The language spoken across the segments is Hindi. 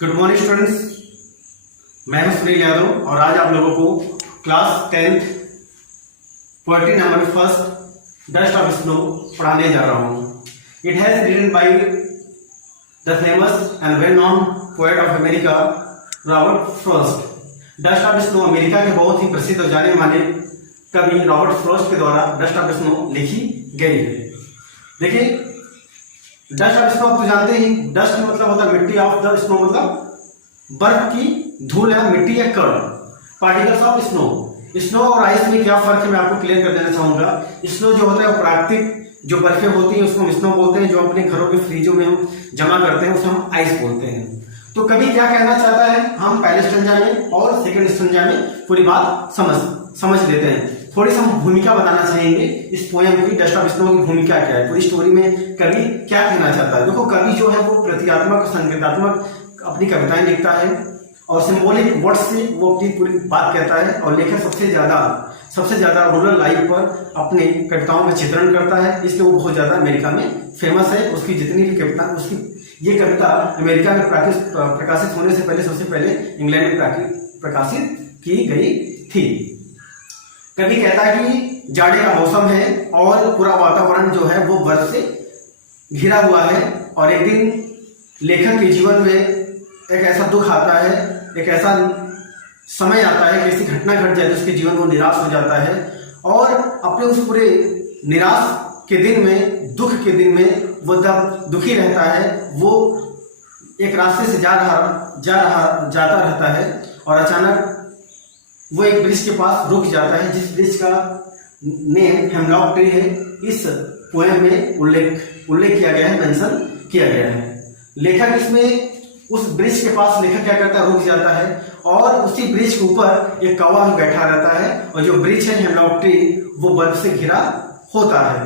गुड मॉर्निंग स्टूडेंट्स, मैं हूं सुनील यादव और आज आप लोगों को class 10th poetry number first dust of snow पढ़ाने जा रहा हूं। It has written by the famous and well known poet of America Robert Frost. Dust of snow America के बहुत ही प्रसिद्ध और जाने माने कवि रॉबर्ट फ्रॉस्ट के द्वारा डस्ट ऑफ स्नो लिखी गई है। देखिए, डस्ट ऑफ स्नो आप तो जानते ही, डस्ट मतलब होता है मिट्टी, ऑफ द स्नो मतलब बर्फ की धूल या मिट्टी या कण, पार्टिकल्स ऑफ स्नो। स्नो और आइस में क्या फर्क है मैं आपको क्लियर कर देना चाहूंगा। स्नो जो होता है वो प्राकृतिक जो बर्फें होती हैं उसको हम स्नो बोलते हैं, जो अपने घरों के फ्रीजों में हम जमा करते हैं उसे हम आइस बोलते हैं। तो कभी क्या कहना चाहता है, हम पहले स्टंजा में और सेकंड स्टंजा में पूरी बात समझ लेते हैं। थोड़ी सी हम भूमिका बताना चाहेंगे इस पोएम की, डस्ट ऑफ स्नो की भूमिका क्या है, पूरी स्टोरी में कवि क्या कहना चाहता है। देखो, कवि जो है वो प्रतीकात्मक संकेतात्मक अपनी कविताएं लिखता है और सिंबॉलिक वर्ड से वो अपनी पूरी बात कहता है। और लेखक सबसे ज्यादा रूरल लाइफ पर अपने कविताओं का चित्रण करता है, इसलिए वो बहुत ज्यादा अमेरिका में फेमस है। उसकी जितनी भी कविता, उसकी ये कविता अमेरिका में प्रकाशित होने से पहले सबसे पहले इंग्लैंड में प्रकाशित की गई थी। कभी कहता है कि जाड़े का मौसम है और पूरा वातावरण जो है वो बर्फ से घिरा हुआ है और एक दिन लेखक के जीवन में एक ऐसा दुख आता है, एक ऐसा समय आता है, ऐसी घटना घट जाए उसके जीवन में निराश हो जाता है और अपने उस पूरे निराश के दिन में, दुख के दिन में वो जब दुखी रहता है, वो एक रास्ते से जाता रहता है और अचानक वो एक ब्रिज के पास रुक जाता है, जिस ब्रिज का नेम हेमलॉक ट्री है। इस पोएम में उल्लेख किया गया है, मेंशन किया गया है। लेखक इसमें उस ब्रिज के पास लेखक क्या करता है, रुक जाता है और उसी ब्रिज के ऊपर एक कौवा भी बैठा रहता है और जो ब्रिज है हेमलॉक ट्री वो बर्फ से घिरा होता है।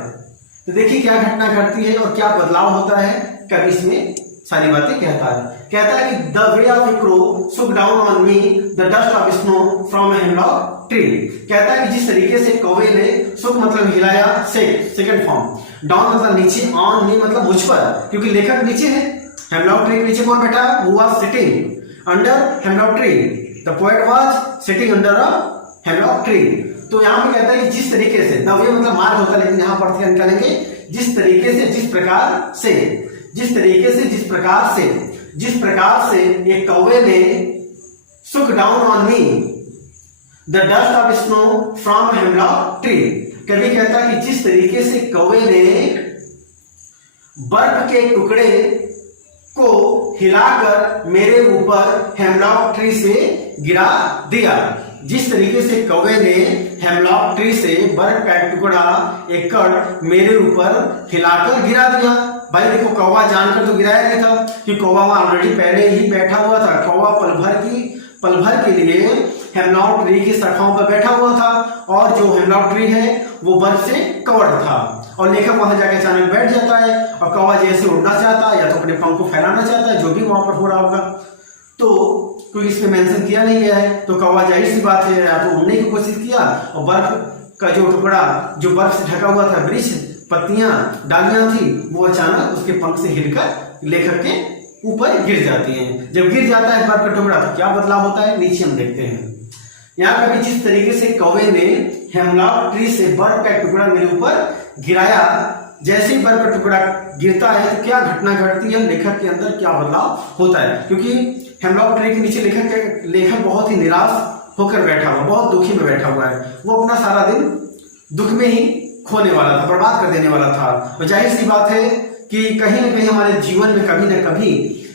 तो देखिए क्या घटना घटती है और क्या बदलाव होता है। कवि इसमें सारी बातें कहता है कि the way of a crow shook down on me the dust of snow from a hemlock tree. कहता है कि जिस तरीके से कौवे ने सुक मतलब हिलाया, सेकंड फॉर्म, डाउन मतलब नीचे, ऑन मी मतलब मुझ पर, क्योंकि लेखक नीचे है। हेमलॉक ट्री के नीचे कौन बैठा? Who was sitting under hemlock tree, the poet was sitting under a hemlock tree. तो यहाँ पे कहता है कि जिस तरीके से, द वे मतलब मार्ग होता है, लेकिन यहाँ पर निकालेंगे जिस तरीके से, जिस प्रकार से एक कौवे ने सुक down on me the dust of snow from hemlock tree. कभी कहता है कि जिस तरीके से कौवे ने बर्फ के टुकड़े को हिलाकर मेरे ऊपर हेमलॉक ट्री से गिरा दिया। जिस तरीके से कौवे ने हेमलॉक ट्री से बर्फ का टुकड़ा, एक कण मेरे ऊपर हिलाकर गिरा दिया। भाई देखो, कौवा जानकर तो गिराया नहीं था कि कौवा वहां ऑलरेडी पहले ही बैठा हुआ था। कौवा पल भर के लिए हेमलॉक ट्री की शाखाओं पर बैठा हुआ था और जो हेमलॉक ट्री है वो बर्फ से कवर्ड था और लेखक वहां जाके अचानक बैठ जाता है और कौवा जैसे उड़ना चाहता है या तो अपने पंख को फैलाना चाहता है, जो भी वहां पर हो रहा होगा। तो क्योंकि इसमें मेंशन किया नहीं गया है तो कौवा जाहिर सी बात है या तो उड़ने की कोशिश किया और बर्फ का जो टुकड़ा जो बर्फ से ढका हुआ था, वृक्ष, पत्तियां, डालियां थी, वो अचानक उसके पंख से हिलकर लेखक के ऊपर गिर जाती हैं। जब गिर जाता है बर्फ का टुकड़ा तो क्या बदलाव होता है, नीचे हम देखते हैं। यहाँ कभी जिस तरीके से कौवे ने हेमलॉक ट्री से बर्फ का टुकड़ा मेरे ऊपर गिराया, जैसे ही बर्फ का टुकड़ा गिरता है तो क्या घटना घटती है, लेखक के अंदर क्या बदलाव होता है। क्योंकि हेमलॉक ट्री के नीचे लेखक बहुत ही निराश होकर बैठा हुआ, बहुत दुखी में बैठा हुआ है। वो अपना सारा दिन दुख में ही खोने वाला था, बर्बाद कर देने वाला था। और जाहिर सी बात है कि कहीं न कहीं हमारे जीवन में कभी न कभी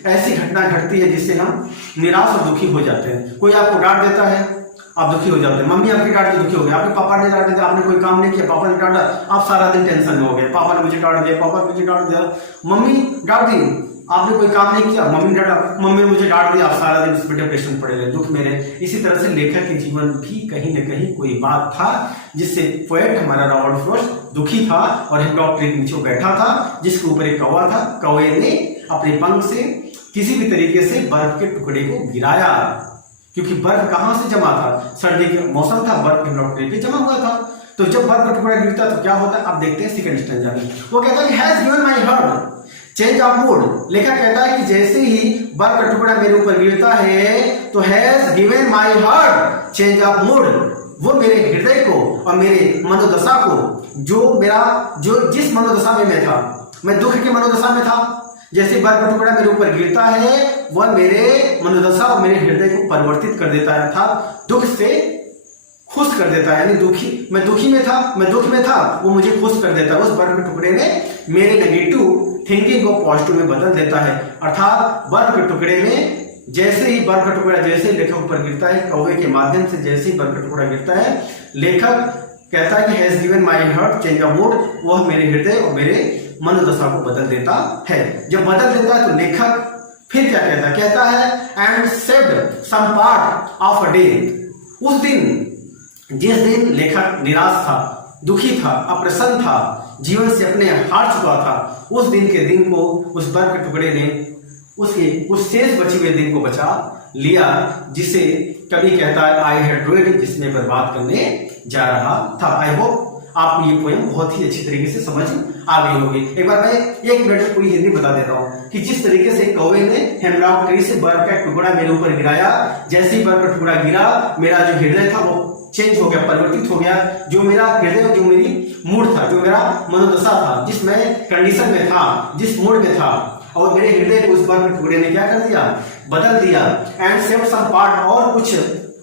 ऐसी घटना घटती है जिससे हम निराश और दुखी हो जाते हैं। कोई आपको डांट देता है, आप दुखी हो जाते हैं। मम्मी आपकी डांट के दुखी हो गए, आपके पापा ने डांट दिया, आपने कोई काम नहीं किया, पापा ने डांटा, आप सारा दिन टेंशन में हो गए। पापा ने मुझे डांट दिया, पापा ने मुझे डांट दिया, मम्मी डांट दी, आपने कोई काम नहीं किया, मम्मी ने डांटा, मम्मी ने मुझे डांट दिया, आप सारा दिन उसमें डिप्रेशन पड़े रहे, दुख में रहे। इसी तरह से लेखक के जीवन भी कहीं न कहीं कोई बात था जिससे पोएट हमारा रॉबर्ट फ्रॉस्ट दुखी था और हेमलॉक ट्री के नीचे बैठा था जिसके ऊपर एक कौवा था। कौवे ने अपने पंख से किसी भी तरीके से बर्फ के टुकड़े को गिराया, क्योंकि बर्फ कहां से जमा था, सर्दी का मौसम था, बर्फ हेमलॉक ट्री पे जमा हुआ था। तो जब बर्फ का टुकड़ा गिरता तो क्या होता है, आप देखते हैं सेकंड स्टैंजा में। वो कहता है has given my heart change of mood, लेखक कहता है कि जैसे ही बर्फ का टुकड़ा मेरे ऊपर गिरता है तो has given my heart change of mood, वो मेरे हृदय को और मेरे मनोदशा को, जो जिस मनोदशा में मैं था, मैं दुख की मनोदशा में था, जैसे बर्फ का टुकड़ा मेरे ऊपर गिरता है वह मेरे मनोदशा और मेरे हृदय को परिवर्तित कर देता है, अर्थात दुख से खुश कर देता है। यानी मैं दुख में था, वो मुझे खुश कर देता है। उस बर्फ के टुकड़े ने मेरे नेगेटिव थिंकिंग को पॉजिटिव में बदल देता है। अर्थात बर्फ के टुकड़े में जैसे ही बर्फ का टुकड़ा जैसे ही लेखक ऊपर गिरता है, कौवे के माध्यम से जैसे ही बर्फ का टुकड़ा गिरता है, लेखक कहता है कि has given my heart change of mood, वह मेरे हृदय और मेरे मनोदशा को बदल देता है। जब बदल देता है तो लेखक फिर क्या कहता है and said some part of a day, उस दिन जिस दिन लेखक निराश था, दुखी था, अप्रसन्न था, जीवन से अपने हार चुका था, उस दिन के दिन को उस बर्फ के टुकड़े ने उसके उस शेष बचे हुए दिन को बचा लिया, जिसे कवि कहता है आई हैड रुइन्ड, जिसमें बर्बाद करने जा रहा था। आई होप आपको ये पोएम बहुत ही अच्छी तरीके से समझ आ गई होगी। एक बार मैं 1 मिनट में पूरी हिंदी बता देता हूँ कि जिस तरीके से कौवे ने हेमलॉक ट्री से बर्फ का टुकड़ा मेरे ऊपर गिराया, जैसे ही बर्फ का टुकड़ा गिरा, मेरा जो हृदय था वो चेंज हो गया, परिवर्तित हो गया। जो मेरा हृदय, जो मेरी मूड था, जो मेरा मनोदशा था, जिस मैं कंडीशन में था, जिस मूड में था, और मेरे हृदय को उस बर्फ के टुकड़े ने क्या कर दिया, बदल दिया। एंड सेव सम पार्ट, और कुछ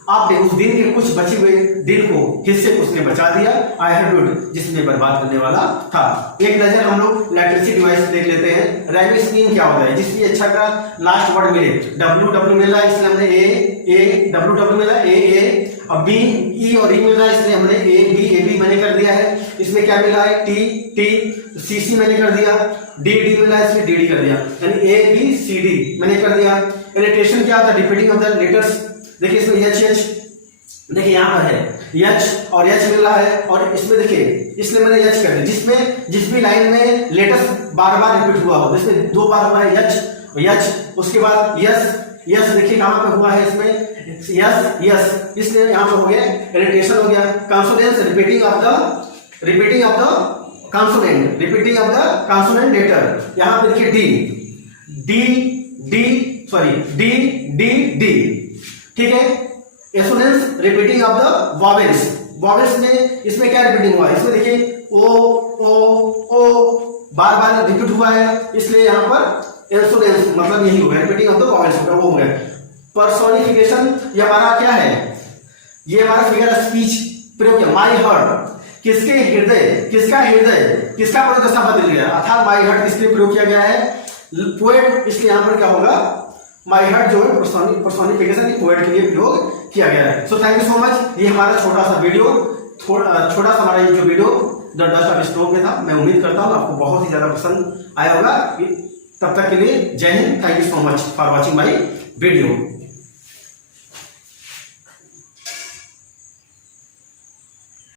आपने उस दिन के कुछ बचे हुए दिन को, हिस्से को उसने बचा दिया। आई हैड रुइन्ड, जिसमें बर्बाद करने वाला था। एक नजर हम लोग लिटरेसी डिवाइस देख लेते हैं। राइमिंग स्कीम क्या होता है, जिस भी अच्छा का लास्ट वर्ड मिले, डब्ल्यू डब्ल्यू मिला इसलिए हमने ए डब्ल्यू डब्ल्यू मिला ए, अब बी ई और ई मिल रहा है इसलिए हमने ए बी मैंने कर दिया है। इसमें क्या मिला है टी सी सी मैंने कर दिया, डी मिला है इसलिए डी कर दिया, यानी ए बी सी डी मैंने कर दिया। इलिट्रेशन क्या होता है, रिपीटिंग ऑफ द लेटर्स। देखिए इसमें एच, देखिए यहाँ पर है एच और एच मिल रहा है, और इसमें देखिए इसलिए मैंने एच कर दिया, जिसमें जिस भी लाइन में लेटर्स बार बार रिपीट हुआ हो, जिसमें 2 बार हुआ है एच, उसके बाद यस देखिए कहां पे हुआ है, इसमें यस इसलिए यहां पे हो गया इरिटेशन हो गया। Consonants, repeating of the consonant letter, यहां पे देखिए डी, ठीक है। Assonance, repeating of the vowels में इसमें क्या रिपीटिंग हुआ है, इसमें देखिए ओ बार बार रिपीट हुआ है, इसलिए यहां पर एसोनेंस मतलब यही होगा, रिपीटिंग ऑफ द वॉवेल्स होगा, वो हो गया। पर्सोनिफिकेशन, ये हमारा क्या है, ये हमारा फिगर ऑफ स्पीच प्रयोग किया। माई हार्ट, किसका हृदय किसका मनोदशा बदल गया, अर्थात माई हार्ट किसके लिए प्रयोग किया गया है, पोएट, इसलिए यहां पर क्या होगा, माई हार्ट जो है पर्सोनिफिकेशन पोएट के लिए प्रयोग किया गया है। So thank you so much. ये हमारा छोटा सा वीडियो, छोटा सा हमारा ये जो video the dust of stove में था, मैं उम्मीद करता हूँ आपको बहुत ही ज्यादा पसंद आया होगा। तब तक के लिए जय Hind, thank you so much for watching my video.